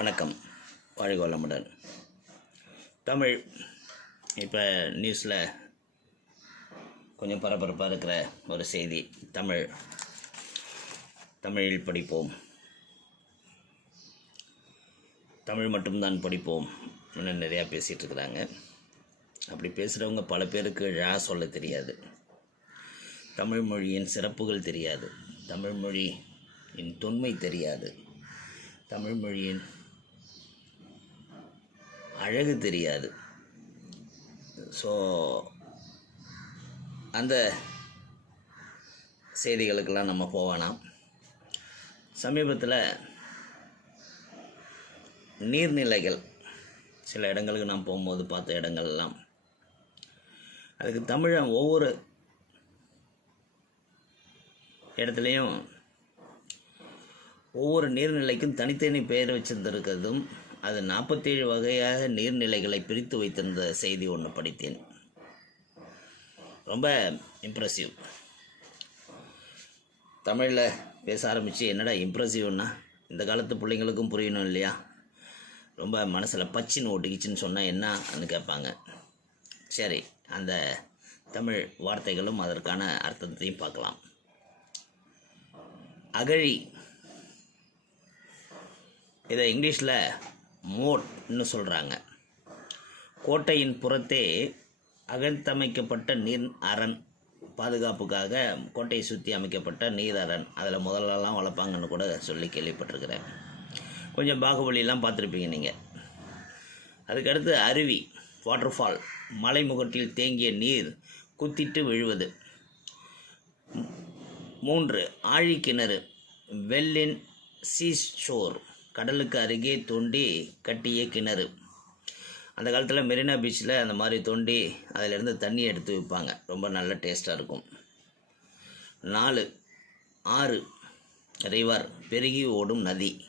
வணக்கம். வாழ்க வளமுடன். தமிழ் இப்போ நியூஸில் கொஞ்சம் பரபரப்பாக இருக்கிற ஒரு செய்தி. தமிழ் தமிழில் படிப்போம். தமிழ் மட்டும்தான் படிப்போம் இன்னும் நிறையா பேசிகிட்டு இருக்கிறாங்க. அப்படி பேசுகிறவங்க பல பேருக்கு ழா சொல்ல தெரியாது. தமிழ் மொழியின் சிறப்புகள் தெரியாது. தமிழ் மொழியின் தொன்மை தெரியாது. தமிழ் மொழியின் அழகு தெரியாது. ஸோ அந்த செய்திகளுக்கெல்லாம் நம்ம போவேணாம் சமீபத்தில் நீர்நிலைகள் சில இடங்களுக்கு நான் போகும்போது பார்த்த இடங்கள்லாம் அதுக்கு தமிழன் ஒவ்வொரு இடத்துலையும் ஒவ்வொரு நீர்நிலைக்கும் தனித்தனி பெயர் வச்சிருந்திருக்கிறதும் அது நாற்பத்தேழு வகையாக நீர்நிலைகளை பிரித்து வைத்திருந்த செய்தி ஒன்று படித்தேன். ரொம்ப இம்ப்ரெசிவ் தமிழில் பேச ஆரம்பித்து என்னடா இம்ப்ரெசிவ்னா இந்த காலத்து பிள்ளைங்களுக்கும் புரியணும் இல்லையா? ரொம்ப மனசில் பச்சின்னு ஓட்டிக்கிச்சின்னு சொன்னால் என்னன்னு கேட்பாங்க. சரி அந்த தமிழ் வார்த்தைகளும் அதற்கான அர்த்தத்தையும் பார்க்கலாம். அகழி. இதை இங்கிலீஷில் மோட்னு சொல்கிறாங்க கோட்டையின் புறத்தே அகழ்த்தமைக்கப்பட்ட நீர் அரண் பாதுகாப்புக்காக கோட்டையை சுற்றி அமைக்கப்பட்ட நீர் அரண் அதில் முதல்லலாம் வளர்ப்பாங்கன்னு கூட சொல்லி கேள்விப்பட்டிருக்கிறேன். கொஞ்சம் பாகுபலிலாம் பார்த்துருப்பீங்க நீங்கள் அதுக்கடுத்து அருவி வாட்டர்ஃபால் மலைமுகட்டில் தேங்கிய நீர் குத்திட்டு விழுவது. மூன்று ஆழிக்கிணறு வெல்லின் சீஷோர் கடலுக்கு அருகே தோண்டி கட்டிய கிணறு அந்த காலத்தில் மெரினா பீச்சில் அந்த மாதிரி தோண்டி அதிலிருந்து தண்ணி எடுத்து வைப்பாங்க. ரொம்ப நல்ல டேஸ்ட்டாக இருக்கும். நாலு ஆறு ரிவர் பெருகி ஓடும் நதி.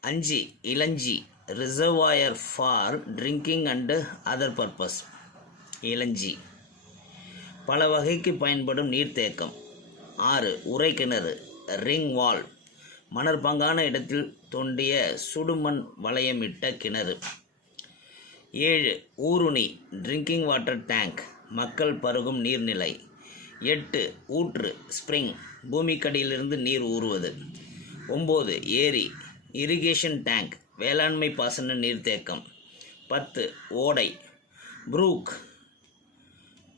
அஞ்சு இளஞ்சி reservoir for drinking and other purpose. இளஞ்சி. பல வகைக்கு பயன்படும் நீர்த்தேக்கம். ஆறு உரை கிணறு ரிங் வால். மணற்பாங்கான இடத்தில் தோண்டிய சுடுமண் வளையமிட்ட கிணறு. ஏழு ஊருணி ட்ரிங்கிங் வாட்டர் டேங்க் மக்கள் பருகும் நீர்நிலை. எட்டு ஊற்று ஸ்ப்ரிங் பூமிக்கடியிலிருந்து நீர் ஊறுவது. ஒம்பது ஏரி இரிகேஷன் டேங்க் வேளாண்மை பாசன நீர்த்தேக்கம். பத்து ஓடை ப்ரூக்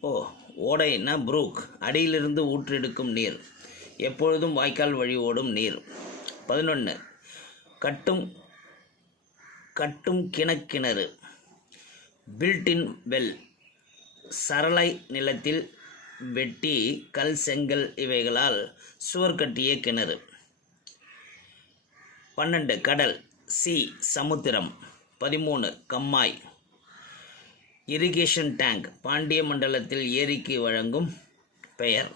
ஓ ஓடைன்னா ப்ரூக் அடியிலிருந்து ஊற்றெடுக்கும் நீர். எப்பொழுதும் வாய்க்கால் வழி ஓடும் நீர். பதினொன்று கட்டும் கட்டும் கிணக்கிணறு பில்டின் வெல். சரளை நிலத்தில் வெட்டி கல் செங்கல் இவைகளால் சுவர் கட்டிய கிணறு. பன்னெண்டு கடல். சி சமுத்திரம். பதிமூணு கம்மாய். Irrigation tank. பாண்டிய மண்டலத்தில் ஏரிக்கு வழங்கும் பெயர்.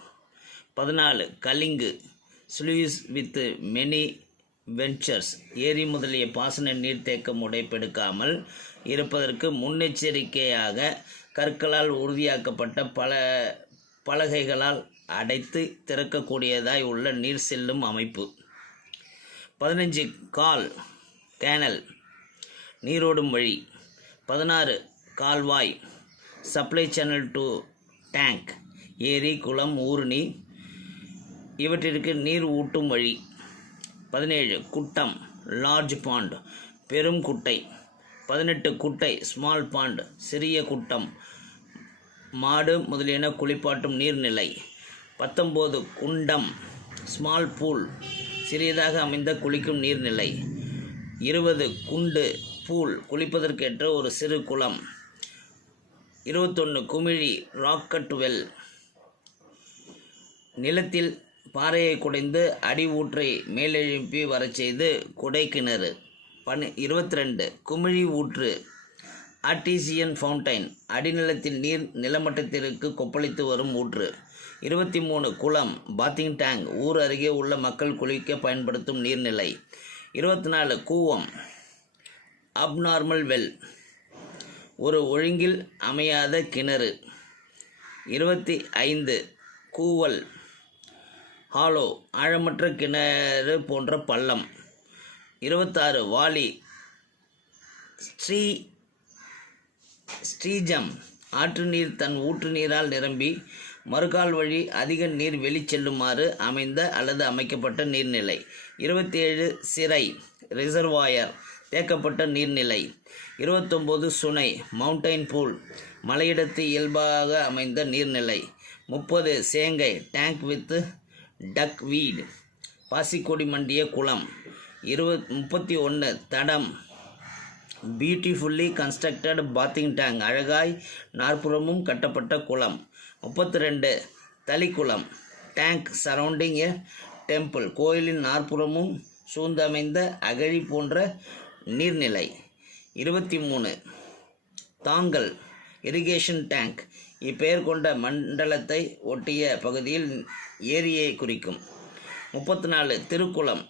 பதினாலு கலிங்கு. ஸ்லூஸ் வித் மெனி வென்ச்சர்ஸ் ஏரி முதலிய பாசன நீர்த்தேக்கம் உடைப்பெடுக்காமல் இருப்பதற்கு முன்னெச்சரிக்கையாக கற்களால் உறுதியாக்கப்பட்ட பல பலகைகளால் அடைத்து திறக்கக்கூடியதாய் உள்ள நீர் செல்லும் அமைப்பு. பதினஞ்சு கால் கேனல் நீரோடும் வழி. பதினாறு கால்வாய் சப்ளை சேனல் டு டேங்க் ஏரி குளம் ஊருணி இவற்றிற்கு நீர் ஊட்டும் வழி. பதினேழு குட்டம் லார்ஜ் பாண்ட் பெரும் குட்டை. பதினெட்டு குட்டை ஸ்மால் பாண்ட் சிறிய குட்டம். மாடு முதலியன குளிப்பாட்டும் நீர்நிலை. பத்தொம்போது குண்டம் ஸ்மால் பூல் சிறியதாக அமைந்த குளிக்கும் நீர்நிலை. இருபது குண்டு பூல் குளிப்பதற்கேற்ற ஒரு சிறு குளம். இருபத்தொன்று குமிழி ராக்கட் வெல் நிலத்தில் பாறையை குடைந்து அடி ஊற்றை மேலெழுப்பி வரச் செய்து குடைக்கிணறு. பனி இருபத்தி ரெண்டு குமிழி ஊற்று. Artesian fountain. அடிநிலத்தில் நீர் நிலமட்டத்திற்கு கொப்பளித்து வரும் ஊற்று. இருபத்தி மூணு குளம். Bathing tank. ஊர் அருகே உள்ள மக்கள் குளிக்க பயன்படுத்தும் நீர்நிலை. இருபத்தி நாலு கூவம். Abnormal well. ஒரு ஒழுங்கில் அமையாத கிணறு. இருபத்தி ஐந்து. கூவல். ஹாலோ ஆழமற்ற கிணறு போன்ற பள்ளம். இருபத்தாறு வாலி. ஸ்ரீ ஸ்ரீஜம். ஆற்று நீர் தன் ஊற்று நீரால் நிரம்பி மறுகால் வழி அதிக நீர் வெளிச்செல்லுமாறு அமைந்த அல்லது அமைக்கப்பட்ட நீர்நிலை. இருபத்தி ஏழு சிறை. ரிசர்வாயர். தேக்கப்பட்ட நீர்நிலை. இருபத்தொம்போது சுனை. Mountain pool. மலையிடத்து இயல்பாக அமைந்த நீர்நிலை. முப்பது சேங்கை. டேங்க் வித்து டக் வீடு. பாசிக்கொடி மண்டிய குளம். இருபத் முப்பத்தி ஒன்று தடம். பியூட்டிஃபுல்லி கன்ஸ்ட்ரக்டட் பாத்திங் டேங்க் அழகாய் நாற்புறமும் கட்டப்பட்ட குளம். முப்பத்தி ரெண்டு தளிக்குளம். டேங்க் சரௌண்டிங் எ டெம்பிள் கோயிலின் நாற்புறமும் சூழ்ந்தமைந்த அகழி போன்ற நீர்நிலை. இருபத்தி மூணு தாங்கல். இரிகேஷன் டேங்க் இப்பெயர் கொண்ட மண்டலத்தை ஒட்டிய பகுதியில் ஏரியை குறிக்கும். முப்பத்தி நாலு திருக்குளம்.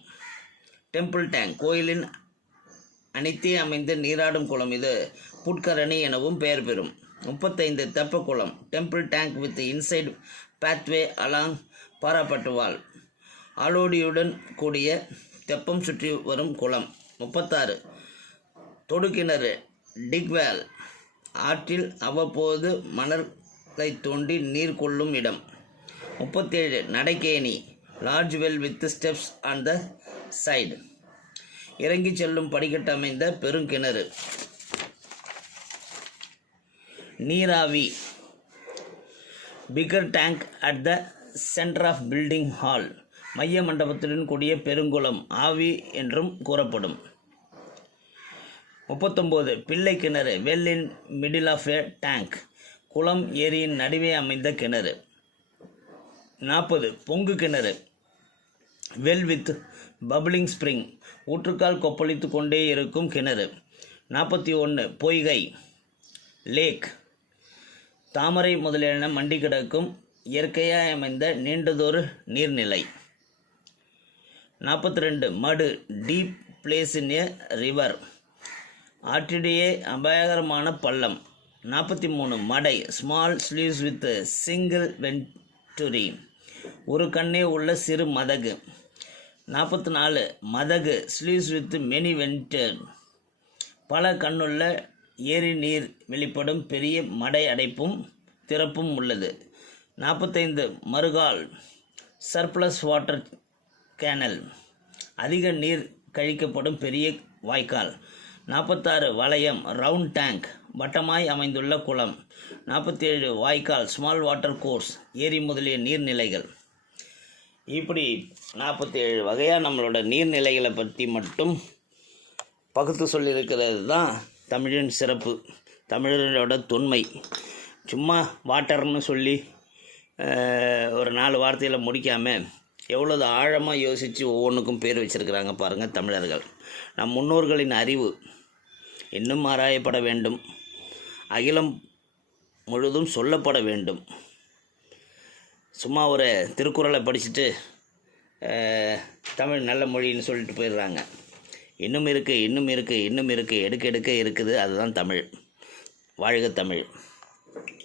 டெம்பிள் டேங்க் கோயிலின் அனைத்தே அமைந்த நீராடும் குளம் இது. புட்கரணி எனவும் பெயர் பெறும். முப்பத்தைந்து தெப்பக்குளம். Temple tank with inside pathway along பாராப்பட்டுவால் ஆலோடியுடன் கூடிய தெப்பம் சுற்றி வரும் குளம். முப்பத்தாறு தொடுக்கிணறு. டிக்வேல். ஆற்றில் அவ்வப்போது மணலை தோண்டி நீர் கொள்ளும் இடம். முப்பத்தேழு நடைக்கேணி large well with steps on the side இறங்கி செல்லும் படிக்கட்டு அமைந்த பெருங்கிணறு நீராவி. Bigger tank at the centre of building hall மைய மண்டபத்துடன் கூடிய பெருங்குளம் ஆவி என்றும் கூறப்படும். முப்பத்தொம்போது பிள்ளை கிணறு well in middle of a tank குளம் ஏரியின் நடுவே அமைந்த கிணறு. நாற்பது பொங்கு கிணறு. வெல் வித் பப்ளிங் ஸ்ப்ரிங் ஊற்றுக்கால் கொப்பளித்து கொண்டே இருக்கும் கிணறு. நாற்பத்தி ஒன்று பொய்கை. லேக் தாமரை முதலியன மண்டி கிடக்கும். இயற்கையாய் அமைந்த நீண்டதொரு நீர்நிலை. நாற்பத்தி ரெண்டு மடு. Deep place in a river ஆற்றிடையே அபாயகரமான பள்ளம். நாற்பத்தி மூணு மடை small sluice with single venturi ஒரு கண்ணே உள்ள சிறு மதகு. நாற்பத்தி நாலு மதகு ஸ்லீவ்ஸ் வித் மெனி வென்டர் பல கண்ணுள்ள ஏரி நீர் வெளிப்படும் பெரிய மடை அடைப்பும் திறப்பும் உள்ளது. நாற்பத்தைந்து மறுகால் சர்ப்ளஸ் வாட்டர் கேனல் அதிக நீர் கழிக்கப்படும் பெரிய வாய்க்கால். நாற்பத்தாறு வளையம் ரவுண்ட் டேங்க் வட்டமாய் அமைந்துள்ள குளம். நாற்பத்தேழு வாய்க்கால் ஸ்மால் வாட்டர் கோர்ஸ் ஏரி முதலிய நீர்நிலைகள். இப்படி நாற்பத்தேழு வகையாக நம்மளோட நீர்நிலைகளை பற்றி மட்டும் பகுத்து சொல்லியிருக்கிறது தான் தமிழின் சிறப்பு தமிழரோட தொன்மை. சும்மா வாட்டர்னு சொல்லி ஒரு நாலு வார்த்தையில் முடிக்காமல் எவ்வளவு ஆழமாக யோசித்து ஒவ்வொன்றுக்கும் பேர் வச்சிருக்கிறாங்க பாருங்கள் தமிழர்கள். நம் முன்னோர்களின் அறிவு இன்னும் ஆராயப்பட வேண்டும். அகிலம் முழுதும் சொல்லப்பட வேண்டும். சும்மா ஒரு திருக்குறளை படிச்சுட்டு தமிழ் நல்ல மொழின்னு சொல்லிட்டு போயிடுறாங்க. இன்னும் இருக்குது இன்னும் இருக்குது இன்னும் இருக்குது எடுக்க எடுக்க இருக்குது. அதுதான் தமிழ். வாழ்க தமிழ்.